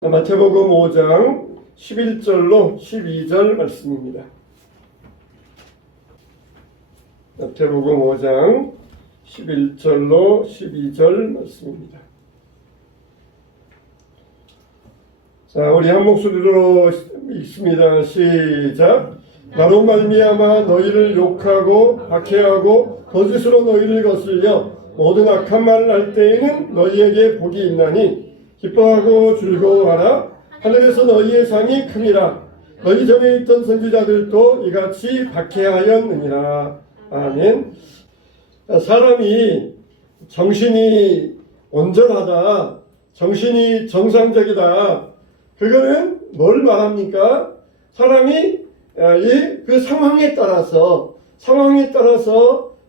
마태복음 5장 11절로 12절 말씀입니다. 마태복음 5장 11절로 12절 말씀입니다. 자, 우리 한 목소리로 읽습니다. 시작. 나로 말미암아 너희를 욕하고 박해하고 거짓으로 너희를 거슬려 모든 악한 말을 할 때에는 너희에게 복이 있나니 기뻐하고 즐거워하라. 하늘에서 너희의 상이 큼이라. 너희 전에 있던 선지자들도 이같이 박해하였느니라. 아멘. 사람이 정신이 온전하다, 정신이 정상적이다, 그거는 뭘 말합니까? 사람이 그 상황에 따라서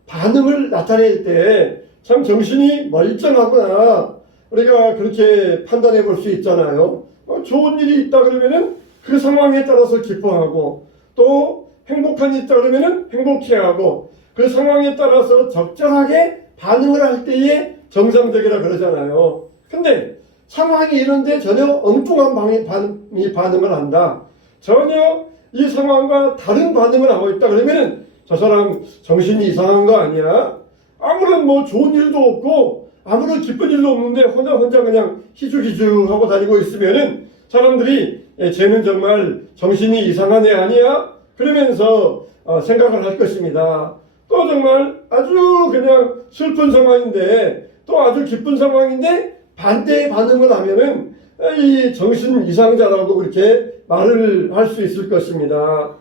반응을 나타낼 때 참 정신이 멀쩡하구나, 우리가 그렇게 판단해 볼 수 있잖아요. 좋은 일이 있다 그러면은 그 상황에 따라서 기뻐하고, 또 행복한 일이 있다 그러면은 행복해하고, 그 상황에 따라서 적절하게 반응을 할 때에 정상적이라 그러잖아요. 근데 상황이 이런데 전혀 엉뚱한 반응을 한다, 전혀 이 상황과 다른 반응을 하고 있다 그러면은 저 사람 정신이 이상한 거 아니야? 아무런 좋은 일도 없고 아무런 기쁜 일도 없는데 혼자 그냥 희죽희죽하고 다니고 있으면은 사람들이 쟤는 정말 정신이 이상한 애 아니야? 그러면서 생각을 할 것입니다. 또 정말 아주 그냥 슬픈 상황인데, 또 아주 기쁜 상황인데 반대의 반응을 하면은 이 정신 이상자라고 그렇게 말을 할 수 있을 것입니다.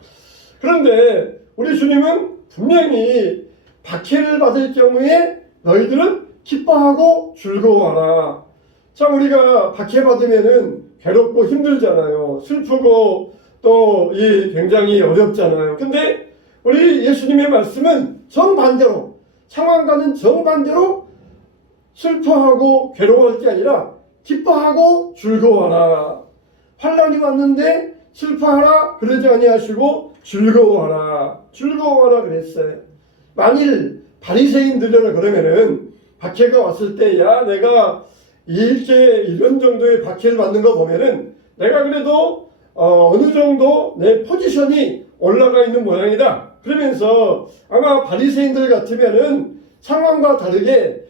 그런데 우리 주님은 분명히 박해를 받을 경우에 너희들은 기뻐하고 즐거워하라. 자, 우리가 박해받으면은 괴롭고 힘들잖아요. 슬프고 또 굉장히 어렵잖아요. 근데 우리 예수님의 말씀은 정반대로, 상황과는 정반대로 슬퍼하고 괴로워할 게 아니라 기뻐하고 즐거워하라. 환난이 왔는데 슬퍼하라 그러지 아니하시고 즐거워하라 그랬어요. 만일 바리새인들이라 그러면은 박해가 왔을 때, 야, 내가 이런 정도의 박해를 받는 거 보면은 내가 그래도 어느 정도 내 포지션이 올라가 있는 모양이다, 그러면서 아마 바리새인들 같으면은 상황과 다르게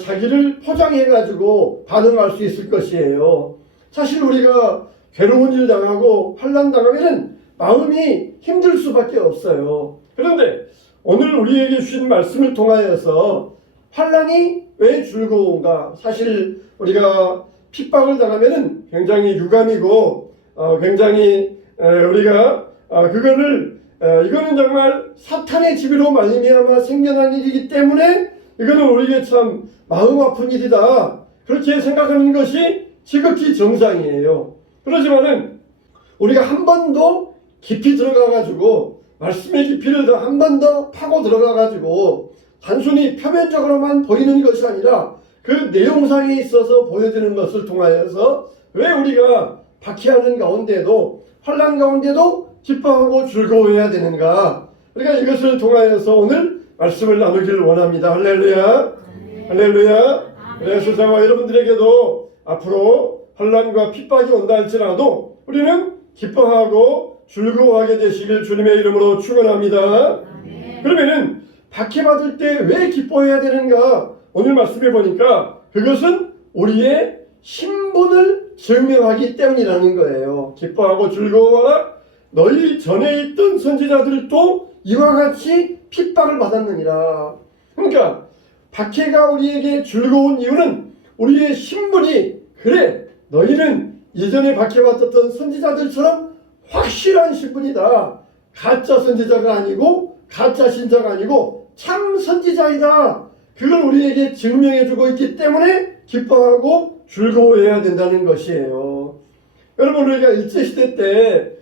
자기를 포장해 가지고 반응할 수 있을 것이에요. 사실 우리가 괴로운 일 당하고 환난 당하면은 마음이 힘들 수밖에 없어요. 그런데 오늘 우리에게 주신 말씀을 통하여서 환난이 왜 즐거운가? 사실 우리가 핍박을 당하면은 굉장히 유감이고 굉장히 우리가 이거는 정말 사탄의 지비로 말미암아 생겨난 일이기 때문에 이거는 우리에게 참 마음 아픈 일이다, 그렇게 생각하는 것이 지극히 정상이에요. 그렇지만은 우리가 한 번 더 깊이 들어가가지고 말씀의 깊이를 더 한 번 더 파고 들어가가지고 단순히 표면적으로만 보이는 것이 아니라 그 내용상에 있어서 보여지는 것을 통하여서 왜 우리가 박해하는 가운데도, 환난 가운데도 기뻐하고 즐거워해야 되는가, 우리가 이것을 통하여서 오늘 말씀을 나누기를 원합니다. 할렐루야. 할렐루야. 그래서 저와 여러분들에게도 앞으로 환난과 핍박이 온다 할지라도 우리는 기뻐하고 즐거워하게 되시길 주님의 이름으로 축원합니다. 그러면은 박해받을 때 왜 기뻐해야 되는가? 오늘 말씀해 보니까 그것은 우리의 신분을 증명하기 때문이라는 거예요. 기뻐하고 즐거워하라. 너희 전에 있던 선지자들도 이와 같이 핍박을 받았느니라. 그러니까 박해가 우리에게 즐거운 이유는 우리의 신분이, 그래, 너희는 예전에 박해받았던 선지자들처럼 확실한 신분이다, 가짜 선지자가 아니고 가짜 신자가 아니고 참 선지자이다, 그걸 우리에게 증명해주고 있기 때문에 기뻐하고 즐거워해야 된다는 것이에요. 여러분, 우리가 일제시대 때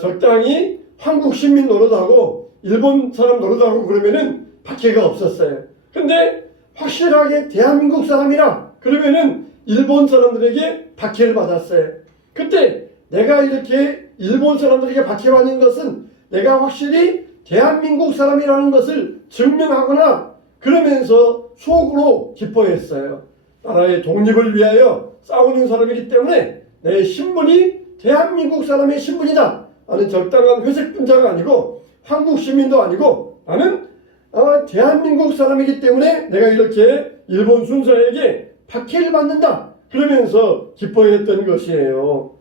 적당히 한국 시민 노릇하고 일본 사람 노릇하고 그러면은 박해가 없었어요. 근데 확실하게 대한민국 사람이라 그러면은 일본 사람들에게 박해를 받았어요. 그때 내가 이렇게 일본 사람들에게 박해받는 것은 내가 확실히 대한민국 사람이라는 것을 증명하거나 그러면서 속으로 기뻐했어요. 나라의 독립을 위하여 싸우는 사람이기 때문에 내 신분이 대한민국 사람의 신분이다. 나는 적당한 회색 분자가 아니고 한국 시민도 아니고 나는 대한민국 사람이기 때문에 내가 이렇게 일본 순사에게 박해를 받는다. 그러면서 기뻐했던 것이에요.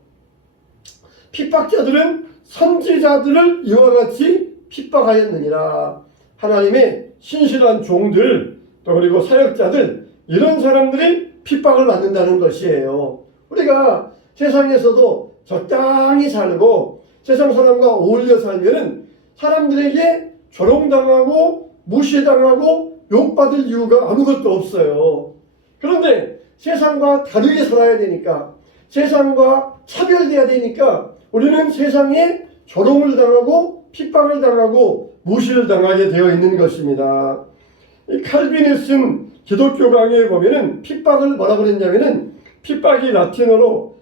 핍박자들은 선지자들을 이와 같이 핍박하였느니라. 하나님의 신실한 종들 또 그리고 사역자들 이런 사람들이 핍박을 받는다는 것이에요. 우리가 세상에서도 적당히 살고 세상 사람과 어울려 살면은 사람들에게 조롱당하고 무시당하고 욕받을 이유가 아무것도 없어요. 그런데 세상과 다르게 살아야 되니까 세상과 차별돼야 되니까 우리는 세상에 조롱을 당하고 핍박을 당하고 무시를 당하게 되어 있는 것입니다. 이 칼빈이 쓴 기독교 강의에 보면은 핍박을 뭐라고 그랬냐면은 핍박이 라틴어로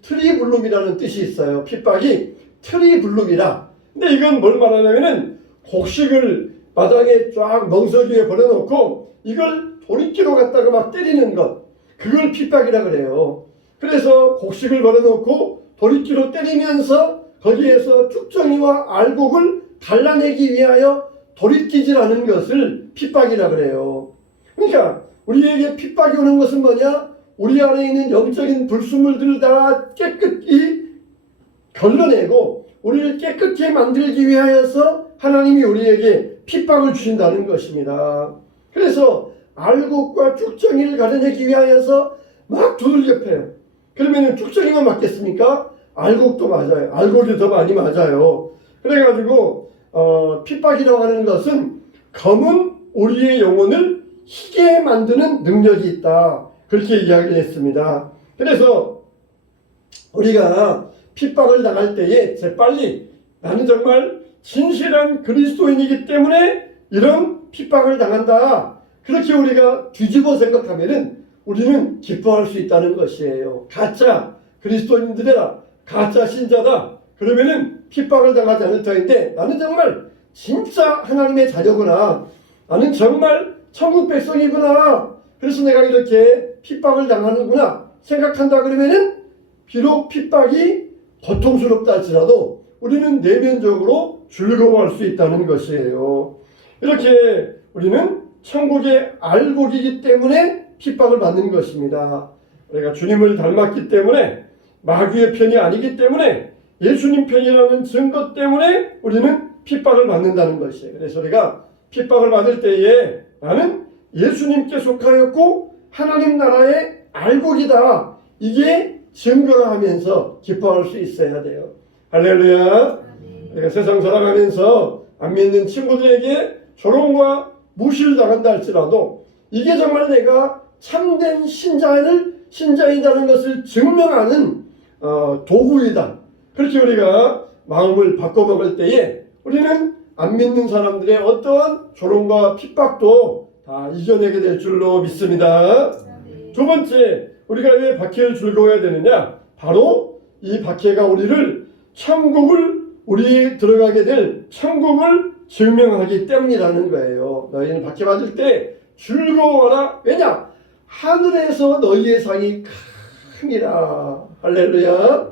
트리블룸이라는 뜻이 있어요. 핍박이 트리블룸이라. 근데 이건 뭘 말하냐면은 곡식을 마당에 쫙 멍석이에 버려놓고 이걸 도리끼로 갖다가 막 때리는 것. 그걸 핍박이라 그래요. 그래서 곡식을 버려놓고 도리끼로 때리면서 거기에서 쭉정이와 알곡을 갈라내기 위하여 도리끼질하는 것을 핍박이라 그래요. 그러니까 우리에게 핍박이 오는 것은 뭐냐? 우리 안에 있는 영적인 불순물들을 다 깨끗이 걸러내고 우리를 깨끗게 만들기 위하여서 하나님이 우리에게 핍박을 주신다는 것입니다. 그래서 알곡과 쭉정이를 가려내기 위하여서 막 두들겨 패요. 그러면 쭉정이만 맞겠습니까? 알곡도 맞아요. 알곡이 더 많이 맞아요. 그래가지고 핍박이라고 하는 것은 검은 우리의 영혼을 희게 만드는 능력이 있다. 그렇게 이야기를 했습니다. 그래서 우리가 핍박을 당할 때에 재빨리 나는 정말 진실한 그리스도인이기 때문에 이런 핍박을 당한다. 그렇게 우리가 뒤집어 생각하면은 우리는 기뻐할 수 있다는 것이에요. 가짜 그리스도인들이라 가짜 신자다. 그러면은 핍박을 당하지 않을 터인데 나는 정말 진짜 하나님의 자녀구나. 나는 정말 천국 백성이구나. 그래서 내가 이렇게 핍박을 당하는구나 생각한다 그러면은 비록 핍박이 고통스럽다 할지라도 우리는 내면적으로 즐거워할 수 있다는 것이에요. 이렇게 우리는 천국의 알곡이기 때문에 핍박을 받는 것입니다. 우리가 주님을 닮았기 때문에 마귀의 편이 아니기 때문에 예수님 편이라는 증거 때문에 우리는 핍박을 받는다는 것이에요. 그래서 우리가 핍박을 받을 때에 나는 예수님께 속하였고 하나님 나라의 알곡이다. 이게 증거를 하면서 기뻐할 수 있어야 돼요. 할렐루야. 우리가 세상 살아가면서 안 믿는 친구들에게 조롱과 무시를 당한다 할지라도 이게 정말 내가 참된 신자이다는 것을 증명하는 도구이다. 그렇게 우리가 마음을 바꿔먹을 때에 우리는 안 믿는 사람들의 어떠한 조롱과 핍박도 다 이겨내게 될 줄로 믿습니다. 두 번째, 우리가 왜 박해를 즐거워해야 되느냐? 바로 이 박해가 우리를 우리 들어가게 될 천국을 증명하기 때문이라는 거예요. 너희는 박해받을 때 즐거워하라. 왜냐? 하늘에서 너희의 상이 크니라. 할렐루야.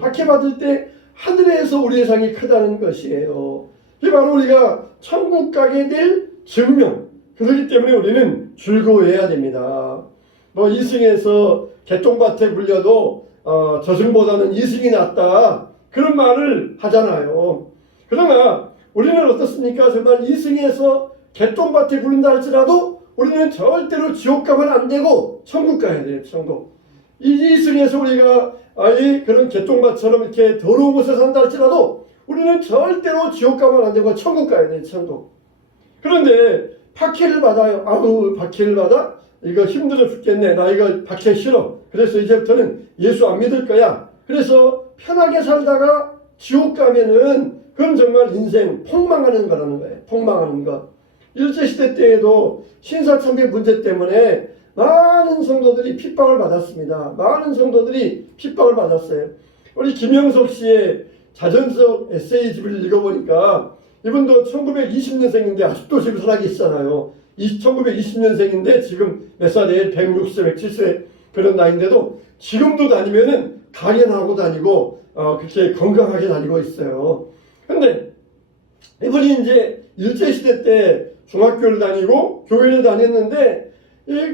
박해받을 때 하늘에서 우리의 상이 크다는 것이에요. 이게 바로 우리가 천국 가게 될 증명. 그렇기 때문에 우리는 즐거워해야 됩니다. 이승에서 개똥밭에 굴려도 저승보다는 이승이 낫다. 그런 말을 하잖아요. 그러나 우리는 어떻습니까? 정말 이승에서 개똥밭에 굴린다 할지라도 우리는 절대로 지옥 가면 안 되고 천국 가야 돼요. 천국. 이승에서 우리가 그런 개똥밭처럼 이렇게 더러운 곳에 산다 할지라도 우리는 절대로 지옥 가면 안 되고 천국 가야 돼요. 천국. 그런데 박해를 받아요. 박해를 받아? 이거 힘들어 죽겠네. 나 이거 박해 싫어. 그래서 이제부터는 예수 안 믿을 거야. 그래서 편하게 살다가 지옥 가면은 그건 정말 인생 폭망하는 거라는 거예요. 폭망하는 것. 일제시대 때에도 신사참배 문제 때문에 많은 성도들이 핍박을 받았습니다. 많은 성도들이 핍박을 받았어요. 우리 김영석 씨의 자전적 에세이집을 읽어보니까 이분도 1920년생인데 아직도 지금 살아 계시잖아요. 1920년생인데 지금 몇 살이에요? 160세, 170세 그런 나이인데도 지금도 다니면은 강연하고 다니고 그렇게 건강하게 다니고 있어요. 근데 이분이 이제 일제시대 때 중학교를 다니고 교회를 다녔는데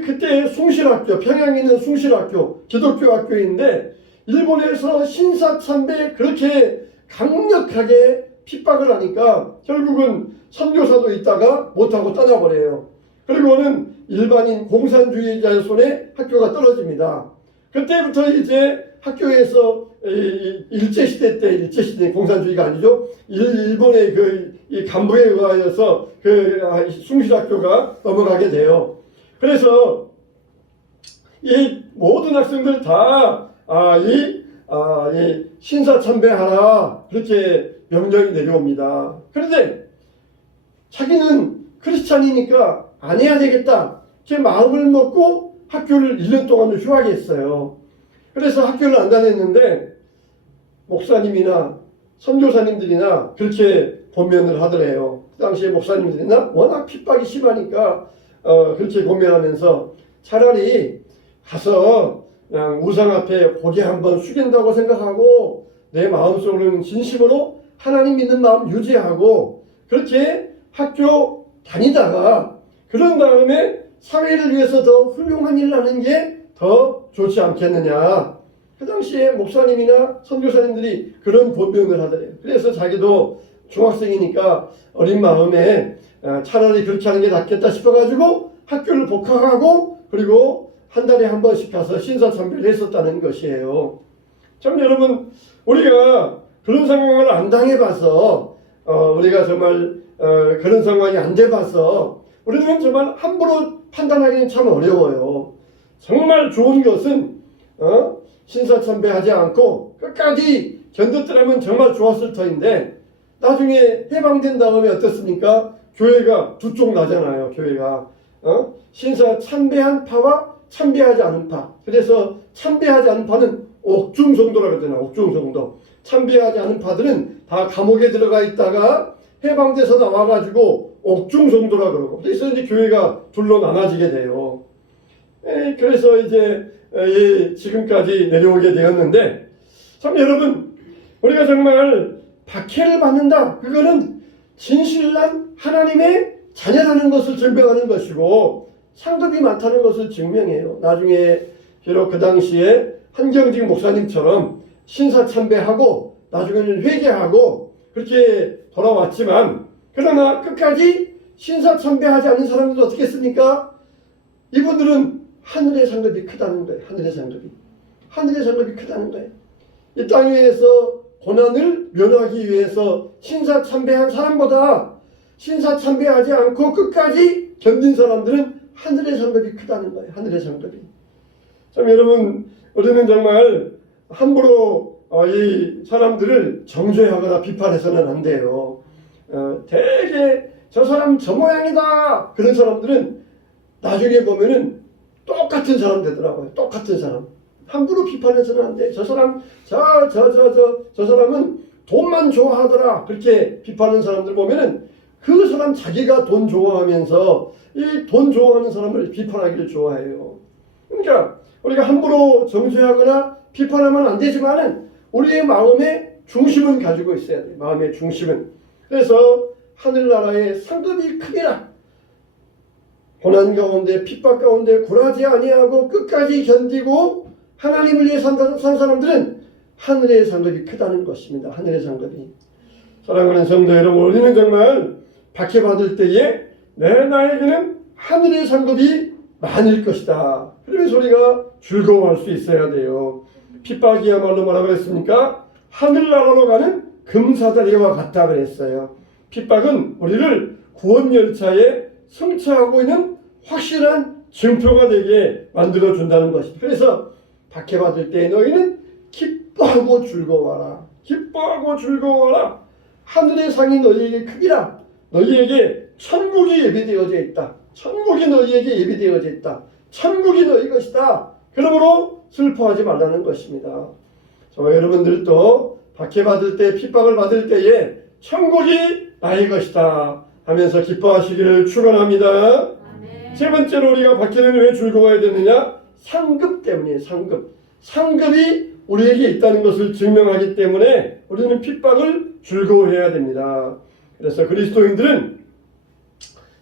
그때 숭실학교, 평양에 있는 숭실학교, 기독교 학교인데 일본에서 신사참배 그렇게 강력하게 핍박을 하니까 결국은 선교사도 있다가 못하고 떠나버려요. 그리고는 일반인 공산주의자의 손에 학교가 떨어집니다. 그때부터 이제 학교에서 일제시대 공산주의가 아니죠. 일본의 이 간부에 의하여서 숭실학교가 넘어가게 돼요. 그래서 이 모든 학생들 다 이 신사참배하라 그렇게 명령이 내려옵니다. 그런데 자기는 크리스찬이니까 안 해야 되겠다 제 마음을 먹고 학교를 1년 동안을 휴학했어요. 그래서 학교를 안 다녔는데 목사님이나 선교사님들이나 그렇게 권면을 하더래요. 그 당시에 목사님들이나 워낙 핍박이 심하니까 그렇게 권면하면서 차라리 가서 그냥 우상 앞에 고개 한번 숙인다고 생각하고 내 마음속으로는 진심으로 하나님 믿는 마음 유지하고 그렇게 학교 다니다가 그런 다음에 사회를 위해서 더 훌륭한 일을 하는 게 더 좋지 않겠느냐. 그 당시에 목사님이나 선교사님들이 그런 권면을 하더래요. 그래서 자기도 중학생이니까 어린 마음에 차라리 그렇게 하는 게 낫겠다 싶어가지고 학교를 복학하고 그리고 한 달에 한 번씩 가서 신사참배를 했었다는 것이에요. 참 여러분 우리가 그런 상황을 안 당해봐서 우리가 정말 그런 상황이 안 돼봐서 우리는 정말 함부로 판단하기는 참 어려워요. 정말 좋은 것은 신사참배하지 않고 끝까지 견뎠더라면 정말 좋았을 터인데 나중에 해방된 다음에 어떻습니까? 교회가 두 쪽 나잖아요. 교회가 신사참배한 파와 참배하지 않은 파. 그래서 참배하지 않은 파는 옥중 정도라고 그러잖아요. 옥중 정도. 참배하지 않은 파들은 다 감옥에 들어가 있다가 해방돼서 나와가지고 옥중 정도라 그러고 그래서 이제 교회가 둘로 나눠지게 돼요. 그래서 이제 지금까지 내려오게 되었는데 참 여러분 우리가 정말 박해를 받는다. 그거는 진실한 하나님의 자녀라는 것을 증명하는 것이고 상급이 많다는 것을 증명해요. 나중에 비록 그 당시에 한경직 목사님처럼 신사참배하고 나중에는 회개하고 그렇게 돌아왔지만 그러나 끝까지 신사참배하지 않는 사람들은 어떻게 했습니까? 이분들은 하늘의 상급이 크다는 거예요. 하늘의 상급이 크다는 거예요. 이 땅 위에서 고난을 면하기 위해서 신사참배한 사람보다 신사참배하지 않고 끝까지 견딘 사람들은 하늘의 상급이 크다는 거예요. 하늘의 상급이. 참 여러분 우리는 정말 함부로 이 사람들을 정죄하거나 비판해서는 안 돼요. 되게 저 사람 저 모양이다 그런 사람들은 나중에 보면은 똑같은 사람 되더라고요. 똑같은 사람. 함부로 비판해서는 안 돼. 저 사람 저 사람은 돈만 좋아하더라 그렇게 비판하는 사람들 보면은 그 사람 자기가 돈 좋아하면서 이 돈 좋아하는 사람을 비판하기를 좋아해요. 그러니까 우리가 함부로 정죄하거나 비판하면 안 되지만은 우리의 마음의 중심은 가지고 있어야 돼. 마음의 중심은. 그래서 하늘나라의 상급이 크니라. 고난 가운데 핍박 가운데 굴하지 아니하고 끝까지 견디고 하나님을 위해 산 사람들은 하늘의 상급이 크다는 것입니다. 하늘의 상급이. 사랑하는 성도 여러분 우리는 정말 박해받을 때에 나에게는 하늘의 상급이 많을 것이다. 그러면서 우리가 즐거워할 수 있어야 돼요. 핍박이야말로 뭐라고 했습니까? 하늘나라로 가는 금사다리와 같다 그랬어요. 핍박은 우리를 구원열차에 승차하고 있는 확실한 증표가 되게 만들어준다는 것입니다. 그래서 박해받을 때 너희는 기뻐하고 즐거워하라. 기뻐하고 즐거워하라. 하늘의 상이 너희에게 크기라. 너희에게 천국이 예비되어져 있다. 천국이 너희에게 예비되어져 있다. 천국이 너희 것이다. 그러므로 슬퍼하지 말라는 것입니다. 저와 여러분들도 박해받을 때 핍박을 받을 때에 천국이 나의 것이다 하면서 기뻐하시기를 축원합니다. 세 번째로 우리가 박해는 왜 즐거워야 되느냐? 상급 때문이에요. 상급이 우리에게 있다는 것을 증명하기 때문에 우리는 핍박을 즐거워해야 됩니다. 그래서 그리스도인들은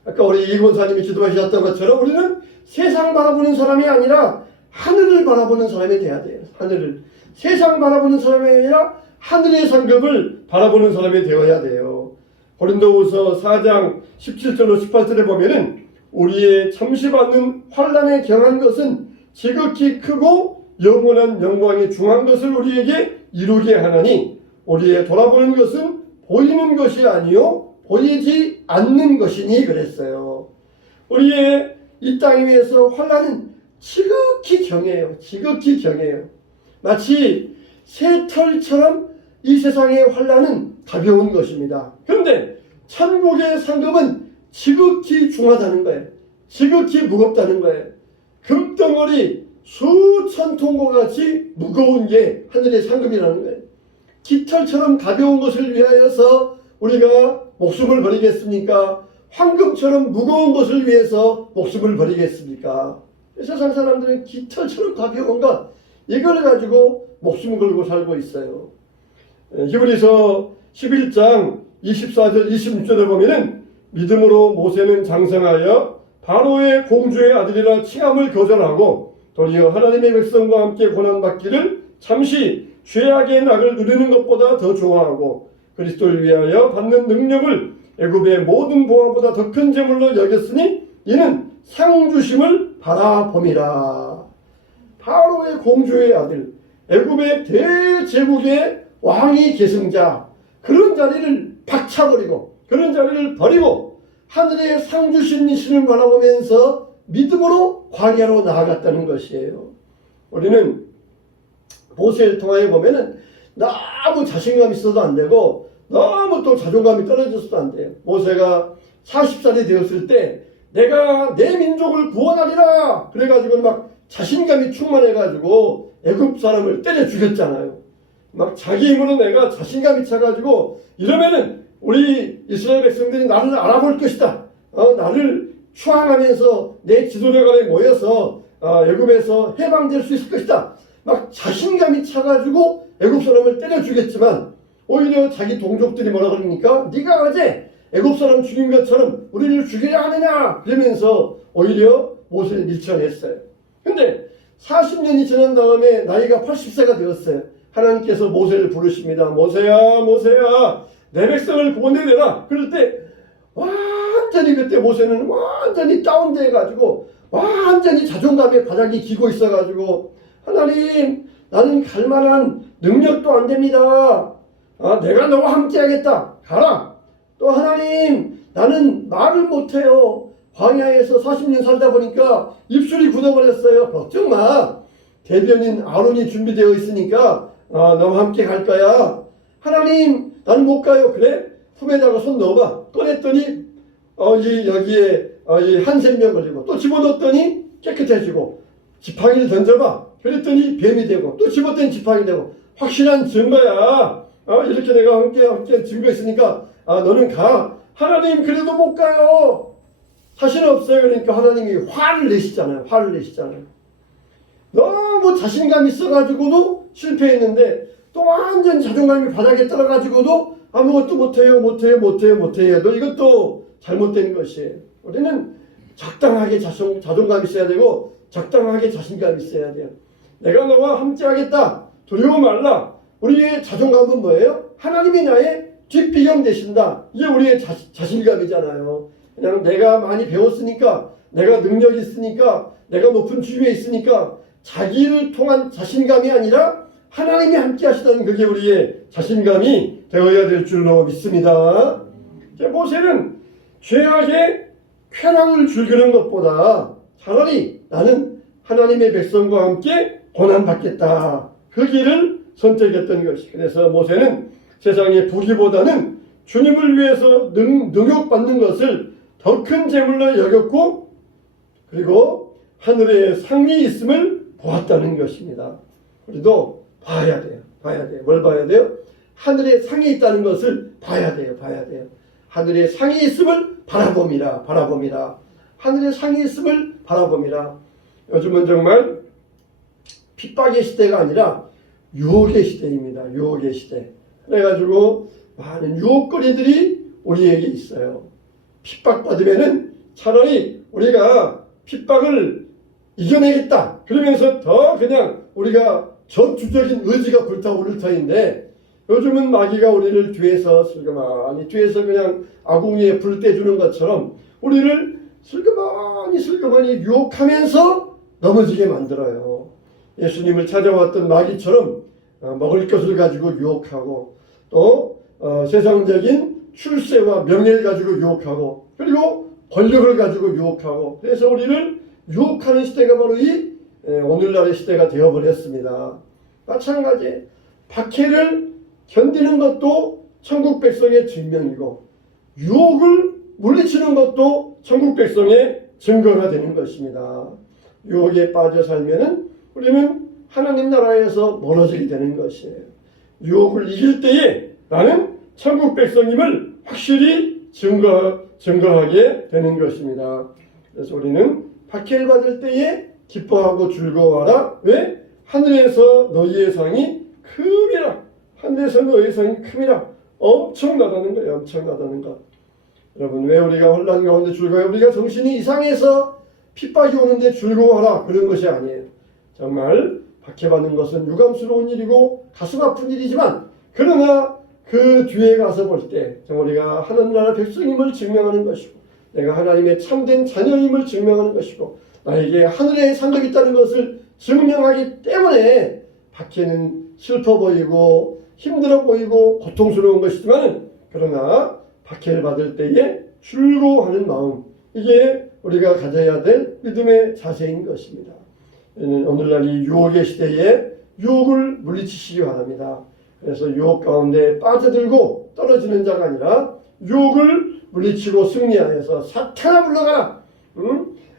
아까 우리 이권사님이 기도하셨던 것처럼 우리는 세상 바라보는 사람이 아니라 하늘을 바라보는 사람이 돼야 돼요. 하늘을. 세상 바라보는 사람이 아니라 하늘의 상급을 바라보는 사람이 되어야 돼요. 고린도후서 4장 17절로 18절에 보면은 우리의 잠시 받는 환난에 경한 것은 지극히 크고 영원한 영광이 중한 것을 우리에게 이루게 하나니 우리의 돌아보는 것은 보이는 것이 아니요 보이지 않는 것이니 그랬어요. 우리의 이 땅 위에서 환난은 지극히 경해요. 지극히 경해요. 마치 새털처럼 이 세상의 환난은 가벼운 것입니다. 그런데 천국의 상급은 지극히 중하다는 거예요. 지극히 무겁다는 거예요. 금덩어리 수천 톤과 같이 무거운 게 하늘의 상급이라는 거예요. 깃털처럼 가벼운 것을 위하여서 우리가 목숨을 버리겠습니까? 황금처럼 무거운 것을 위해서 목숨을 버리겠습니까? 세상 사람들은 깃털처럼 가벼운 것 이걸 가지고 목숨을 걸고 살고 있어요. 히브리서 11장 24절 26절에 보면은 믿음으로 모세는 장성하여 바로의 공주의 아들이라 칭함을 거절하고 도리어 하나님의 백성과 함께 고난받기를 잠시 죄악의 낙을 누리는 것보다 더 좋아하고 그리스도를 위하여 받는 능력을 애굽의 모든 보화보다 더 큰 재물로 여겼으니 이는 상 주심을 바라봄이라. 바로의 공주의 아들, 애굽의 대제국의 왕이 계승자, 그런 자리를 박차버리고 그런 자리를 버리고 하늘의 상 주신 이신을 바라보면서 믿음으로 광야로 나아갔다는 것이에요. 우리는 모세를 통하여 보면은 너무 자신감 있어도 안 되고 너무 또 자존감이 떨어져서도 안 돼요. 모세가 40살이 되었을 때 내가 내 민족을 구원하리라 그래가지고 막 자신감이 충만해가지고 애굽 사람을 때려 죽였잖아요. 막 자기 힘으로 내가 자신감이 차가지고 이러면은 우리 이스라엘 백성들이 나를 알아볼 것이다. 나를 추앙하면서 내 지도자간에 모여서 애굽에서 해방될 수 있을 것이다. 막 자신감이 차가지고 애굽 사람을 때려 죽였지만 오히려 자기 동족들이 뭐라 그러니까 네가 어제 애굽 사람 죽인 것처럼 우리를 죽이려 하느냐 그러면서 오히려 모세를 밀쳐냈어요. 근데 40년이 지난 다음에 나이가 80세가 되었어요. 하나님께서 모세를 부르십니다. 모세야 모세야 내 백성을 구원해내라. 그럴 때 완전히 그때 모세는 완전히 다운돼 가지고 완전히 자존감에 바닥이 기고 있어 가지고 하나님 나는 갈 만한 능력도 안 됩니다. 내가 너와 함께 하겠다. 가라. 또 하나님 나는 말을 못해요. 광야에서 40년 살다 보니까 입술이 굳어버렸어요. 걱정 마. 대변인 아론이 준비되어 있으니까 너와 함께 갈 거야. 하나님 나는 못 가요. 그래? 품에다가 손 넣어봐. 꺼냈더니 여기에 이 한 생명 걸리고 또 집어넣었더니 깨끗해지고 지팡이를 던져봐. 그랬더니 뱀이 되고 또 집었더니 지팡이 되고 확실한 증거야. 이렇게 내가 함께 증거 있으니까 너는 가. 하나님 그래도 못 가요. 자신 없어요. 그러니까 하나님이 화를 내시잖아요. 너무 자신감 있어가지고도 실패했는데 또 완전 자존감이 바닥에 떨어가지고도 아무것도 못해요. 너 이것도 잘못된 것이에요. 우리는 적당하게 자존감 있어야 되고 적당하게 자신감 있어야 돼요. 내가 너와 함께 하겠다. 두려워 말라. 우리의 자존감은 뭐예요? 하나님이 나의 뒷비경 되신다. 이게 우리의 자신감이잖아요. 그냥 내가 많이 배웠으니까, 내가 능력이 있으니까, 내가 높은 지위에 있으니까 자기를 통한 자신감이 아니라 하나님이 함께 하시다는 그게 우리의 자신감이 되어야 될 줄로 믿습니다. 모세는 죄악의 쾌락을 즐기는 것보다 차라리 나는 하나님의 백성과 함께 고난받겠다. 그 길을 선택했던 것이. 그래서 모세는 세상의 부귀보다는 주님을 위해서 능욕받는 것을 더 큰 재물로 여겼고 그리고 하늘에 상이 있음을 보았다는 것입니다. 우리도 봐야 돼요. 뭘 봐야 돼요? 하늘에 상이 있다는 것을 봐야 돼요. 하늘에 상이 있음을 바라봄이라. 하늘에 상이 있음을 바라봄이라. 요즘은 정말 핍박의 시대가 아니라 유혹의 시대입니다. 유혹의 시대. 그래가지고 많은 유혹거리들이 우리에게 있어요. 핍박받으면은 차라리 우리가 핍박을 이겨내겠다 그러면서 더 그냥 우리가 전투적인 의지가 불타오를 터인데, 요즘은 마귀가 우리를 뒤에서 슬그머니 뒤에서 그냥 아궁이에 불 떼주는 것처럼 우리를 슬그머니 유혹하면서 넘어지게 만들어요. 예수님을 찾아왔던 마귀처럼 먹을 것을 가지고 유혹하고, 또 세상적인 출세와 명예를 가지고 유혹하고, 그리고 권력을 가지고 유혹하고, 그래서 우리를 유혹하는 시대가 바로 이 오늘날의 시대가 되어버렸습니다. 마찬가지 박해를 견디는 것도 천국 백성의 증명이고, 유혹을 물리치는 것도 천국 백성의 증거가 되는 것입니다. 유혹에 빠져 살면은 우리는 하나님 나라에서 멀어지게 되는 것이에요. 유혹을 이길 때에 나는 천국 백성임을 확실히 증거하게 되는 것입니다. 그래서 우리는 박해를 받을 때에 기뻐하고 즐거워하라. 왜? 하늘에서 너희의 상이 큼이라. 하늘에서 너희의 상이 큼이라. 엄청나다는 거예요. 엄청나다는 것. 여러분, 왜 우리가 혼란 가운데 즐거워요? 우리가 정신이 이상해서 핍박이 오는데 즐거워하라 그런 것이 아니에요. 정말 박해받는 것은 유감스러운 일이고 가슴 아픈 일이지만, 그러나 그 뒤에 가서 볼 때 우리가 하나님 나라 백성임을 증명하는 것이고, 내가 하나님의 참된 자녀임을 증명하는 것이고, 나에게 하늘의 상급이 있다는 것을 증명하기 때문에 박해는 슬퍼 보이고 힘들어 보이고 고통스러운 것이지만, 그러나 박해를 받을 때에 즐거워하는 마음, 이게 우리가 가져야 될 믿음의 자세인 것입니다. 오늘날 이 유혹의 시대에 유혹을 물리치시기 바랍니다. 그래서 유혹 가운데 빠져들고 떨어지는 자가 아니라 유혹을 물리치고 승리하여서 사탄아 물러가라.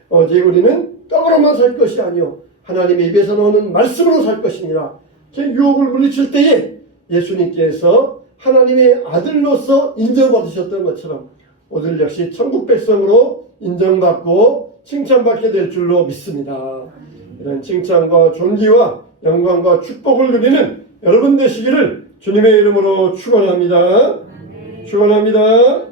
오직 우리는 떡으로만 살 것이 아니요 하나님의 입에서 나오는 말씀으로 살 것이니라. 유혹을 물리칠 때에 예수님께서 하나님의 아들로서 인정받으셨던 것처럼 오늘 역시 천국 백성으로 인정받고 칭찬받게 될 줄로 믿습니다. 이런 칭찬과 존귀와 영광과 축복을 누리는 여러분 되시기를 주님의 이름으로 축원합니다. 축원합니다.